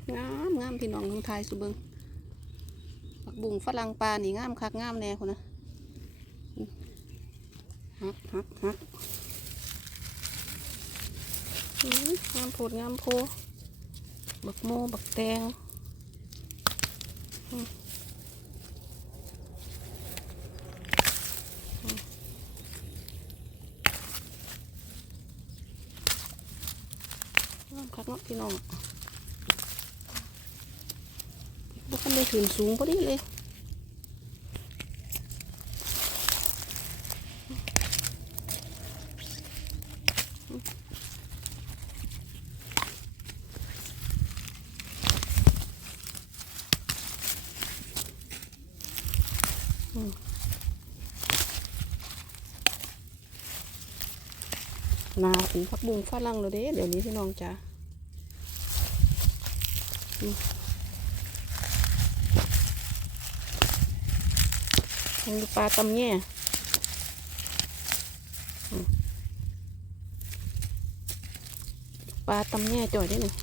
ดงามงามพี่น้องทางไทยสุเบิงผักบุ้งฝรั่งปลานี่งามคักงามแน่คนนะฮักฮักฮักงามโพดงามโพบักโมบักแตงงามคักเนาะพี่น้อง บุคันได้ถึงสูงพอดีเลยนาเป็นพักบุงฝรั่งแล้วเด้เดี๋ยวนี้พี่น้องจ้า ยังดูปลาตำแย่ปลาตำแย่จ่อยได้หนึ่ง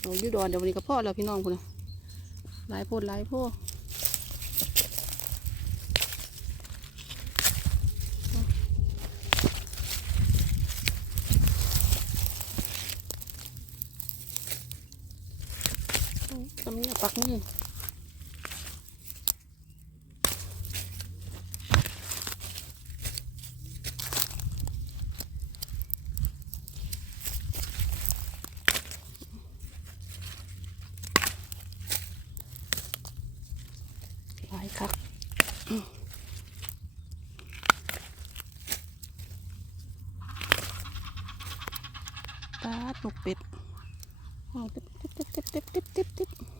เอาอยู่ดอนเดี๋ยววันนี้ก็พ่อแล้วพี่น้องคุณนะหลายโพดหลายโพด ตำเนี่ยปักนี่หลายครับอืมตาตกเป็ดห้องติ๊บติ๊บ ติ๊บติ๊บติ๊บติ๊บติ๊บ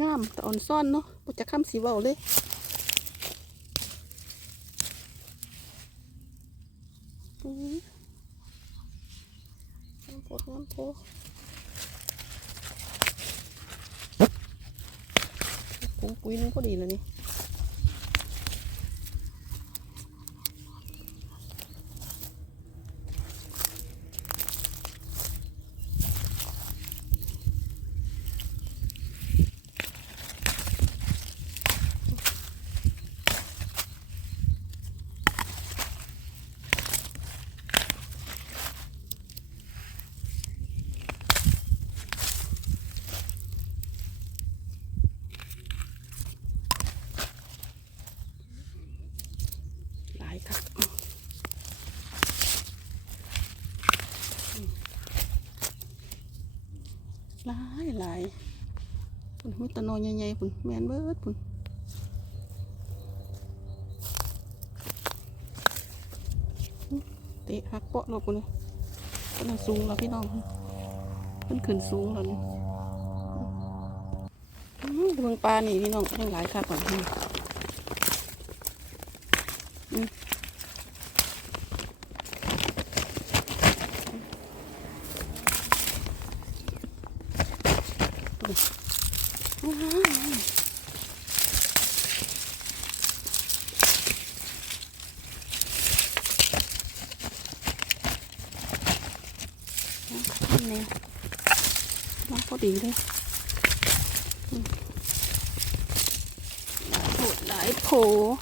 งามแต่อ่อนซ่อนเนาะปุจะข้ามสีเบาเลยอื้อน้ำโพดน้ำโพปุ๋ยปุ๋ยนึงก็ดีแล้วนี่หลายครับ หลายหลายปุ่นมิตะนอใหญ่ๆปุ่นแมนเบิดปุ่นเตะหักเปาะเราปุ่นเลยกำลังสูงแล้วพี่น้องมันขึ้นสูงแล้วนี่อื้อเบิ่งปลานี่พี่น้องยังหลายครับก่อนนี่นี่ tí thôi. Một lại phổ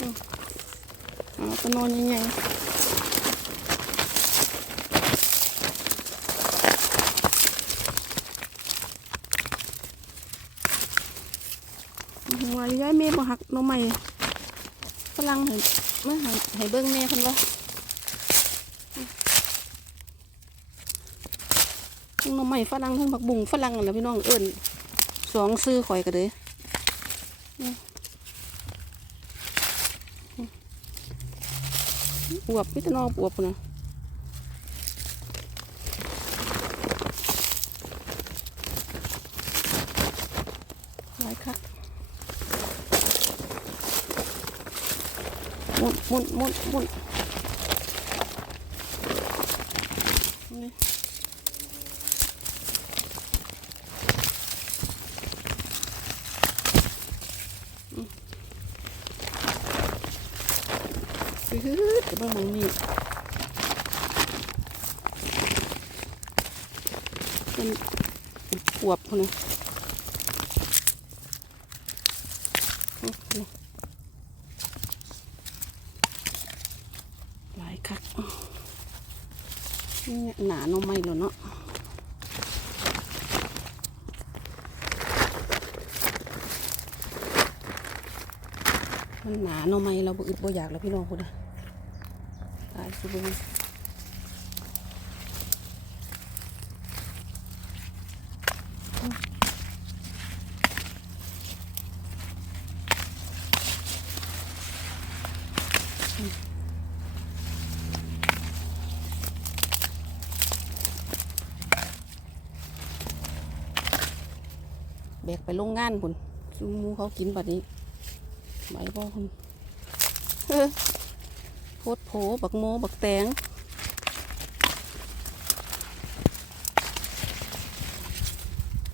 ừ. Nó có non nhanh nhanh. ให้เบิ้งแม่พันว่าทั้งน้ำไม่ฝรั่งทั้งผักบุ้งฝรั่งแล้วพี่น้องเอิญสองซื้อข่อยกันเลยอวบพี่น้องอวบนะ มุนมุนมุนหมุนนี่ฮือจะบ้างมึงนี่มันปวบคนนะอื้อนี่หลายคักนี่หนาโนไม่แล้วเนาะ มันหนาโนไม่เราบ่อึดบ่อยากแล้วพี่น้องคนนะตายสิบุญแบกไปโรงงานคุณซูหมูเขากินแบัดนี้ ไหวบ่คุณเฮ้อโพดโผบักโมบักแตง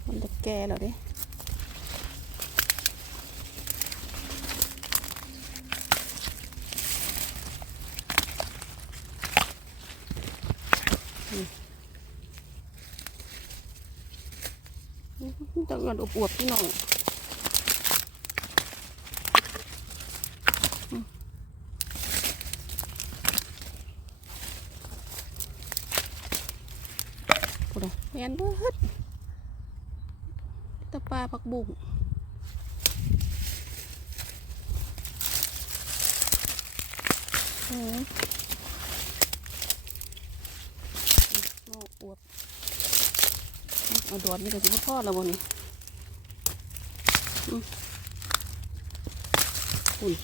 มันจะแก่แล้วด้ต้องเงินอวบๆพี่น้อง พูดอะ แมนเบิดตะปลาผักบุ้งอืมโอ้อวบเอาดอดนี่ก็สิบ่อดแล้วบ่นี่อืมอุ่น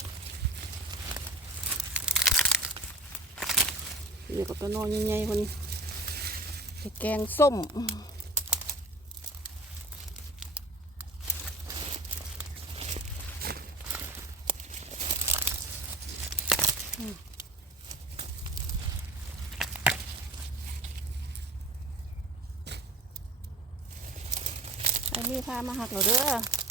เดี๋ยวก็ตัวนอนใหญ่ๆคนนี้ แกงส้ม อันนี้พามาหักเหรอเด้อ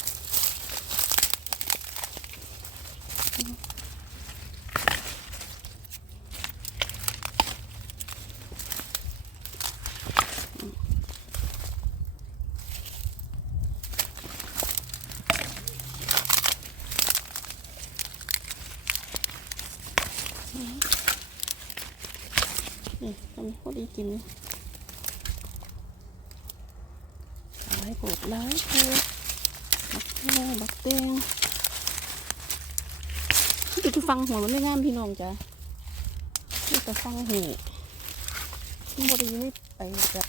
นี่ทำพอดีกินหลายโกดหลายโกดบักแม่บักเตงนี่จะฟังหัวมันไม่งามพี่น้องจ้ะนี่จะฟังหูมันบริไม่ไปจ้ะ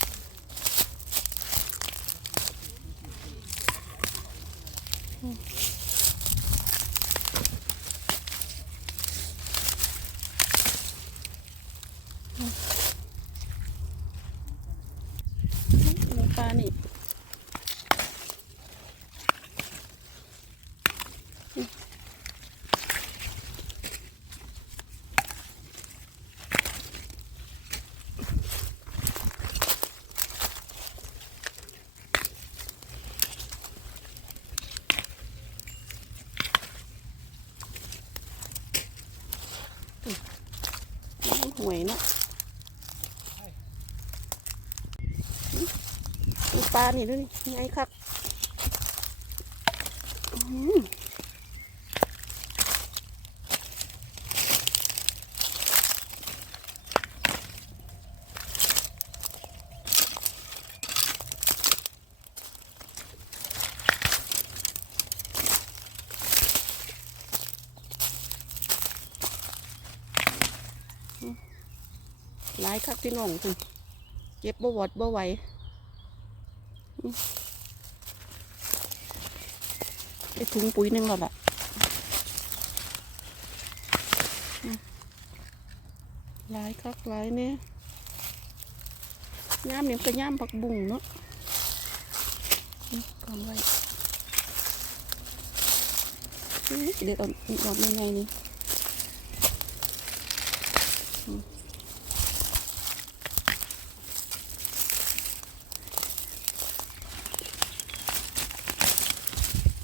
อืมหมู ปลานี่มันห่วยเนาะ ดูปลานี่ดูนี่ไงครับหลายครับพี่น้องคุณเก็บบ่หวดบ่ไหวอืม ไอ้ถุงปุ๋ยหนึงแล้วล่ะอืมหลายคักหลายเนี่ยย่ามเนี่ยก็ย่ามผักบุ้งเนาะนี่ก่อนไว้เดี๋ยวอาอีกดอกยังไงนี่อืม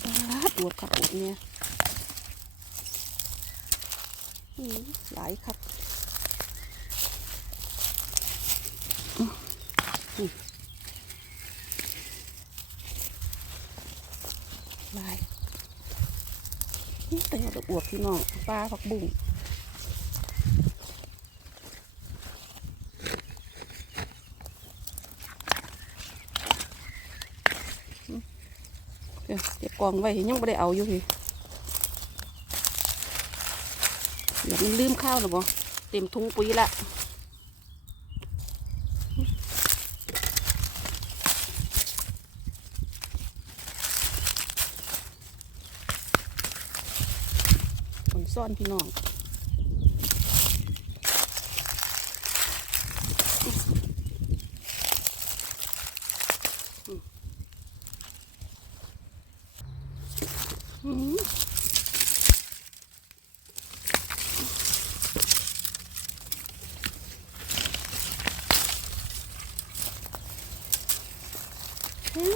ปลาดอวบครับอวบเนี่ยอื้อ หลายครับลายนี่แต่ดอกอวบพี่น้องปลาผักบุ้งอืมเดี๋ยวเก็บกองไว้ยังไม่ได้เอาอยู่พี่เดี๋ยว มันลืมข้าวหรือบ่เต็มทุงปุ๋ยละคนซ่อนพี่น้องอืมอืม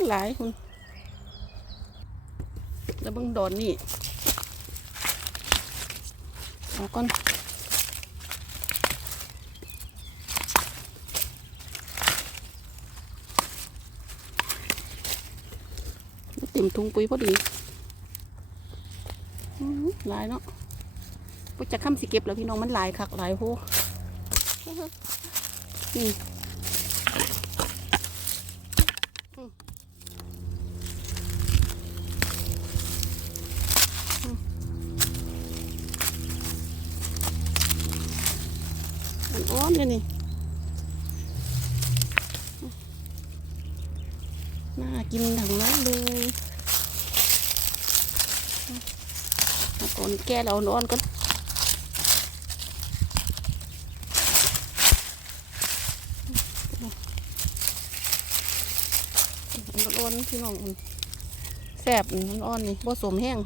หลายคุณแล้วบิ่งดอนนี่เอาก่อนเต็มถุงปุ๋ยพอดีหลายเนาะปุ๊จะค้ำสิเก็บแล้วพี่น้องมันหลายคักหลายโหนี่ มันนี่น่ากินถังนั้นเลยก่อนแก่เรานอนก่อนมันอ่อนพี่น้องแซ่บมันอ่อนนี่ผสมแห้ง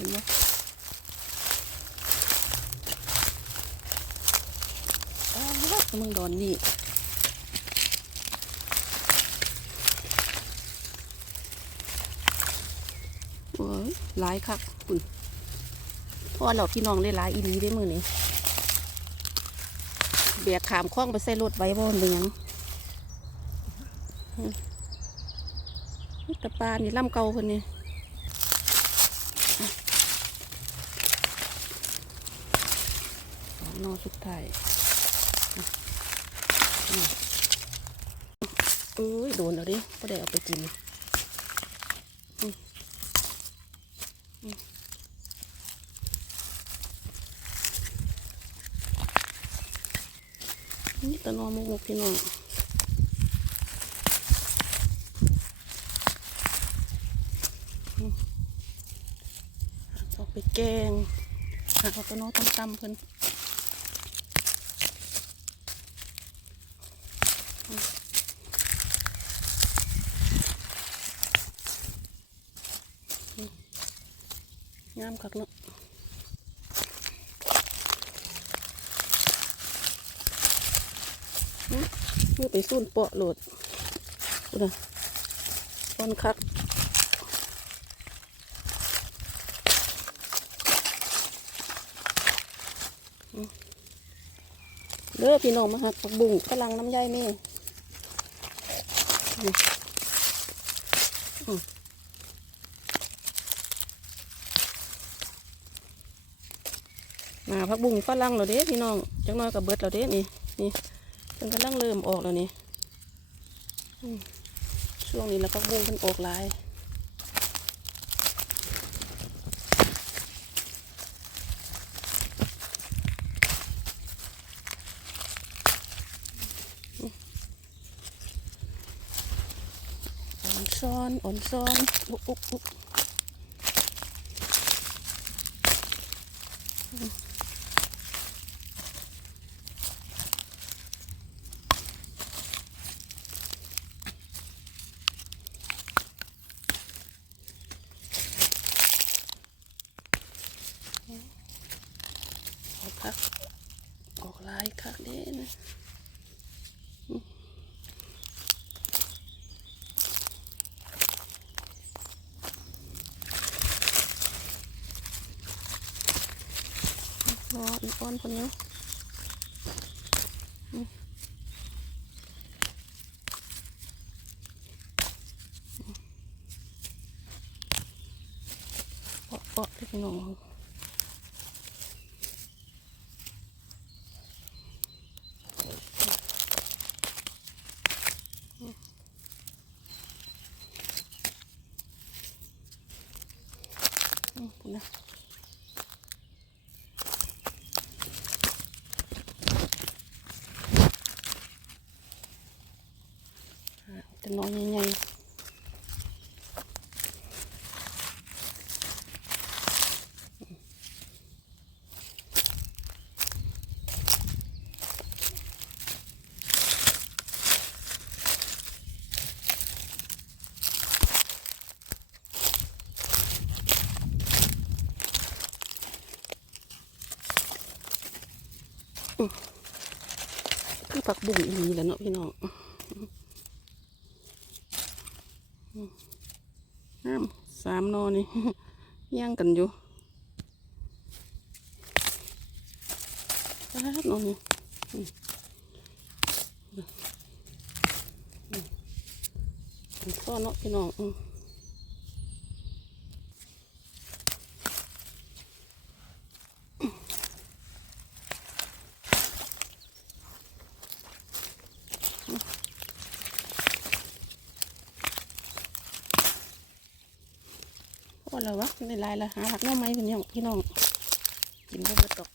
เห็นไหมอ้าวมึงโดนนี่โอ้ยหลายคักคุณพ่อเราพี่น้องได้หลายอีหลีได้มือนี้เบียกขามคล้องไปใส่รถไว้บ่เหลืองตะปลานี่ล่ำเก่าคนนี้สองนอสุดท้ายเอ้ยโดนแล้วดิก็ได้เอาไปกินอืมอืม นี่ตะนอมุกมุกพี่น้องเอาไปแกงหาเอาตะนอตำๆเพิ่นงามคักเนาะ นี่ไปสูนเปาะโหลดดูนะก้อนคักเด้อพี่น้องมาหักผักบุ้งกำลังน้ำใยนี่นี่อืมาพักบุ้งฝรั่งเราเด้พี่น้องจังน้อยกับเบิดเราเด้นี่นี่ มันกำลังเริ่มออกแล้วนี่ช่วงนี้แล้วก็บุ้งกันออกลายอ่อนซ้อนอ่อนซ้อนอุ๊บอุ๊บอุ๊บ คักออกลายคักเด้นรออีกอ้อนคนนี้เปาะเปาะที่พี่น้องอืมนะ แต่น้อยใหญ่คือผักบุ้งอีหลีแหล้วเนาะพี่น้อง น้ำสามนอนี่ย่างกันอยู่ปาดนอนนี่อืมอืมอืมซ่อนเนาะพี่น้อง อืมพอแล้ววะในลายละหาผักน้อไม้พี่น้องพี่น้องกินบ่เบิดดอก